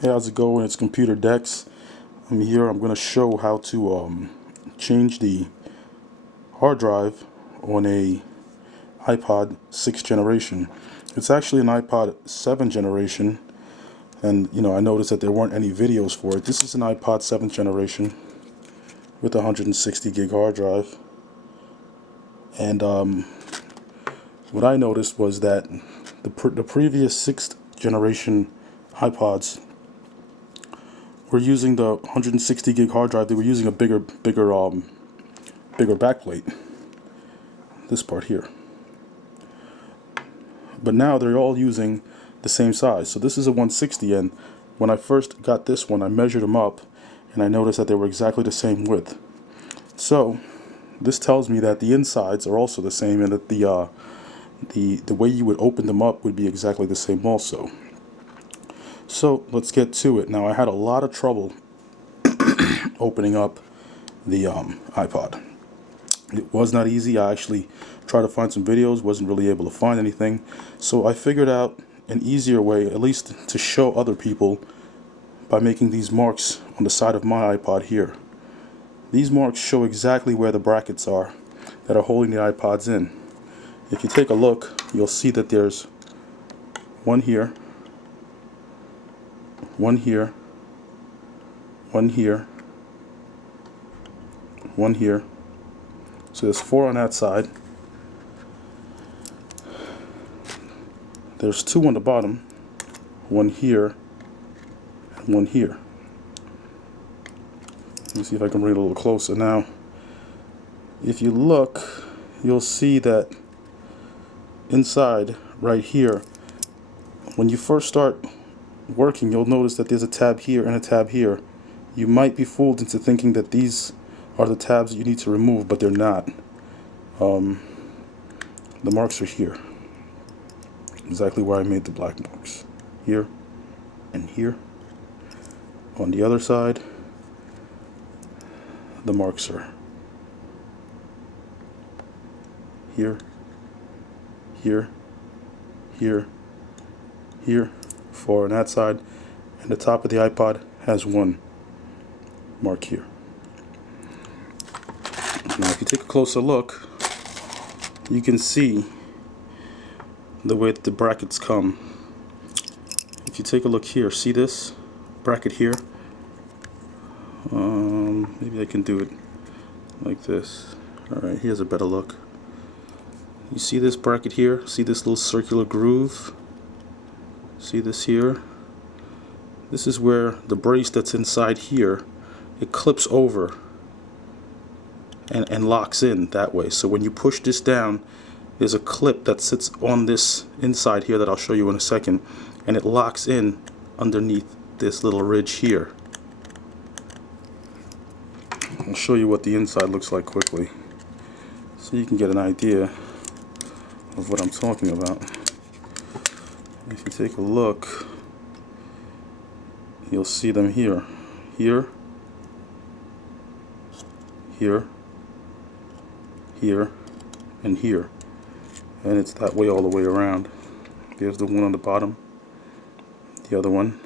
Hey, how's it going? It's Computer Dex. I'm here. I'm going to show how to change the hard drive on a iPod 6th generation. It's actually an iPod 7th generation, and I noticed that there weren't any videos for it. This is an iPod 7th generation with a 160 gig hard drive, and what I noticed was that the previous 6th generation iPods were using the 160 gig hard drive. They were using a bigger backplate, this part here. But now they're all using the same size. So this is a 160, and when I first got this one, I measured them up, and I noticed that they were exactly the same width. So this tells me that the insides are also the same, and that the way you would open them up would be exactly the same also. So let's get to it. Now, I had a lot of trouble opening up the iPod. It was not easy. I actually tried to find some videos, wasn't really able to find anything. So I figured out an easier way, at least to show other people, by making these marks on the side of my iPod here. These marks show exactly where the brackets are that are holding the iPods in. If you take a look, you'll see that there's one here, one here, one here, one here. So there's 4 on that side. There's 2 on the bottom, one here, and one here. Let me see if I can bring it a little closer. Now, if you look, you'll see that inside, right here, when you first start working, you'll notice that there's a tab here and a tab here. You might be fooled into thinking that these are the tabs that you need to remove, but they're not. The marks are here, exactly where I made the black marks, here and here. On the other side, the marks are here, here, here, here, 4 on that side, and the top of the iPod has 1 mark here. Now, if you take a closer look, you can see the way that the brackets come. If you take a look here, see this bracket here? Maybe I can do it like this. Alright, here's a better look. You see this bracket here? See this little circular groove? See this here? This is where the brace that's inside here, it clips over and locks in that way. So when you push this down, there's a clip that sits on this inside here that I'll show you in a second, and it locks in underneath this little ridge here. I'll show you what the inside looks like quickly so you can get an idea of what I'm talking about. If you take a look, you'll see them here, here, here, here, and here. And it's that way all the way around. There's the one on the bottom, the other one.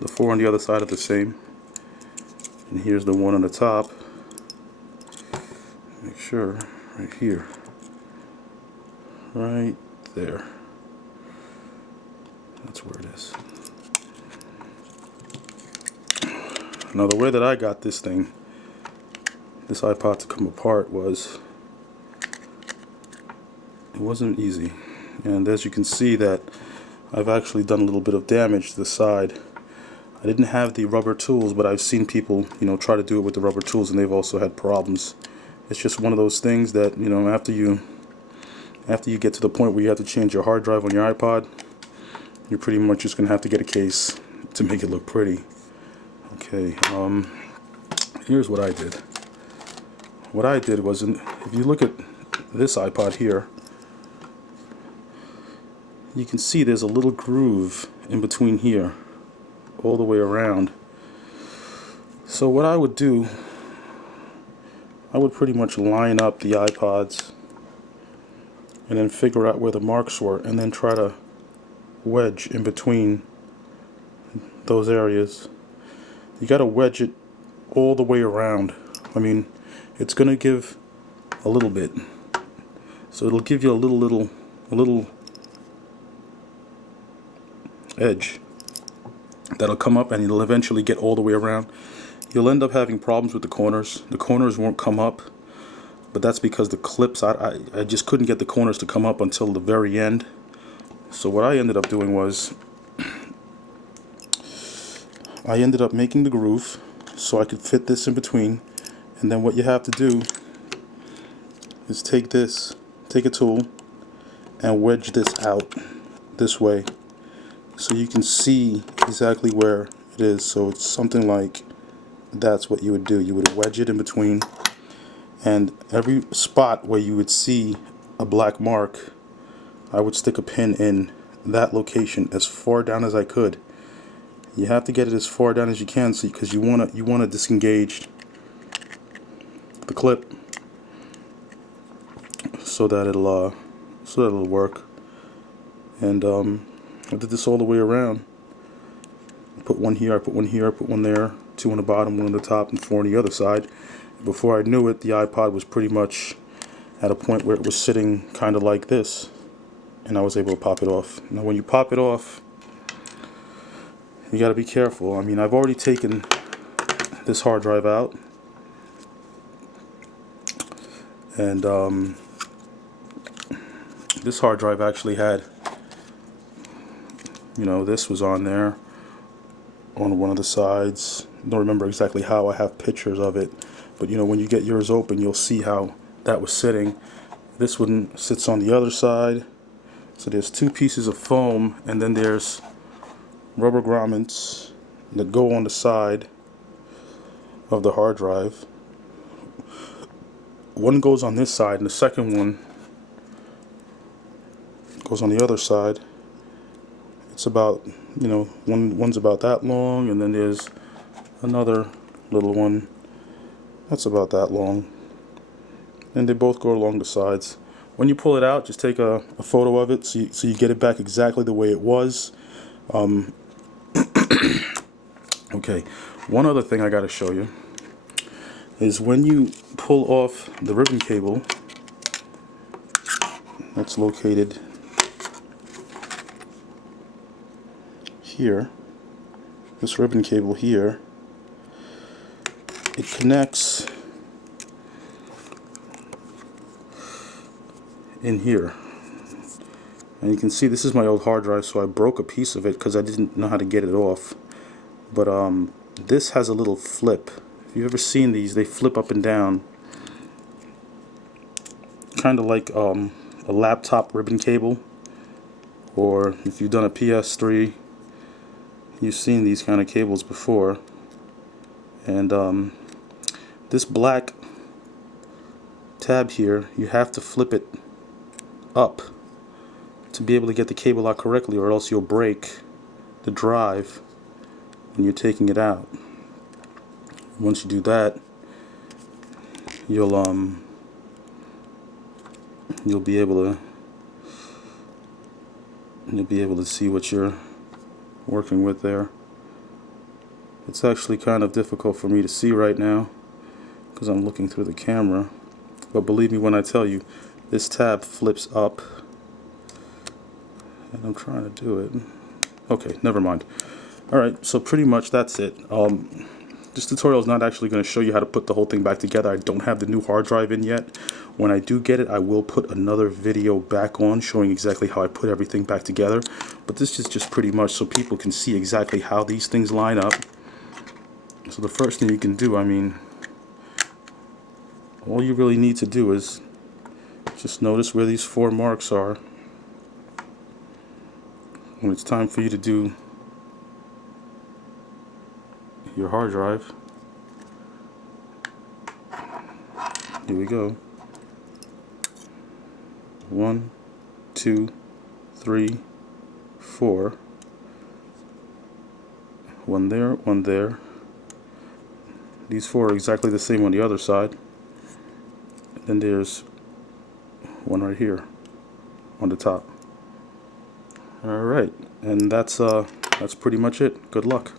The 4 on the other side are the same. And here's the one on the top. Make sure, right here. Right there. That's where it is. Now, the way that I got this iPod to come apart it wasn't easy. And as you can see, that I've actually done a little bit of damage to the side. I didn't have the rubber tools, but I've seen people, try to do it with the rubber tools, and they've also had problems. It's just one of those things that, after you get to the point where you have to change your hard drive on your iPod, you're pretty much just gonna have to get a case to make it look pretty. Okay, here's what I did. What I did was, if you look at this iPod here, you can see there's a little groove in between here, all the way around. So what I would do, I would pretty much line up the iPods and then figure out where the marks were, and then try to wedge in between those areas, you got to wedge it all the way around. I mean, it's going to give a little bit, so it'll give you a little edge that'll come up, and it'll eventually get all the way around. You'll end up having problems with the corners. The corners won't come up, but that's because the clips, I just couldn't get the corners to come up until the very end. So what I ended up doing was I ended up making the groove so I could fit this in between, and then what you have to do is take a tool and wedge this out this way so you can see exactly where it is. So it's something like that's what you would do. You would wedge it in between, and every spot where you would see a black mark, I would stick a pin in that location as far down as I could. You have to get it as far down as you can, so because you want to disengage the clip so that it'll work. And I did this all the way around. I put one here, I put one here, I put one there, 2 on the bottom, 1 on the top, and 4 on the other side. Before I knew it, the iPod was pretty much at a point where it was sitting kind of like this, and I was able to pop it off. Now when you pop it off, you got to be careful. I mean, I've already taken this hard drive out, and this hard drive actually had, this was on there on one of the sides. Don't remember exactly how. I have pictures of it, but when you get yours open, you'll see how that was sitting. This one sits on the other side. So there's 2 pieces of foam, and then there's rubber grommets that go on the side of the hard drive. One goes on this side, and the second one goes on the other side. It's about, one's about that long, and then there's another little one that's about that long, and they both go along the sides. When you pull it out, just take a photo of it so you get it back exactly the way it was. Okay, one other thing I got to show you is when you pull off the ribbon cable that's located here, this ribbon cable here, it connects in here, and you can see this is my old hard drive, so I broke a piece of it because I didn't know how to get it off. But this has a little flip. If you've ever seen these, they flip up and down, kind of like a laptop ribbon cable, or if you've done a PS3, you've seen these kind of cables before. And this black tab here, you have to flip it up to be able to get the cable out correctly, or else you'll break the drive when you're taking it out. Once you do that, you'll be able to see what you're working with there. It's actually kind of difficult for me to see right now because I'm looking through the camera, but believe me when I tell you, this tab flips up, and I'm trying to do it. Okay, never mind. Alright, so pretty much that's it. This tutorial is not actually going to show you how to put the whole thing back together. I don't have the new hard drive in yet. When I do get it, I will put another video back on showing exactly how I put everything back together. But this is just pretty much so people can see exactly how these things line up. So the first thing you can do, I mean, all you really need to do is just notice where these 4 marks are. When it's time for you to do your hard drive, here we go. 1, 2, 3, 4. One there, one there. These 4 are exactly the same on the other side. Then there's one right here on the top. Alright, and that's that's pretty much it. Good luck.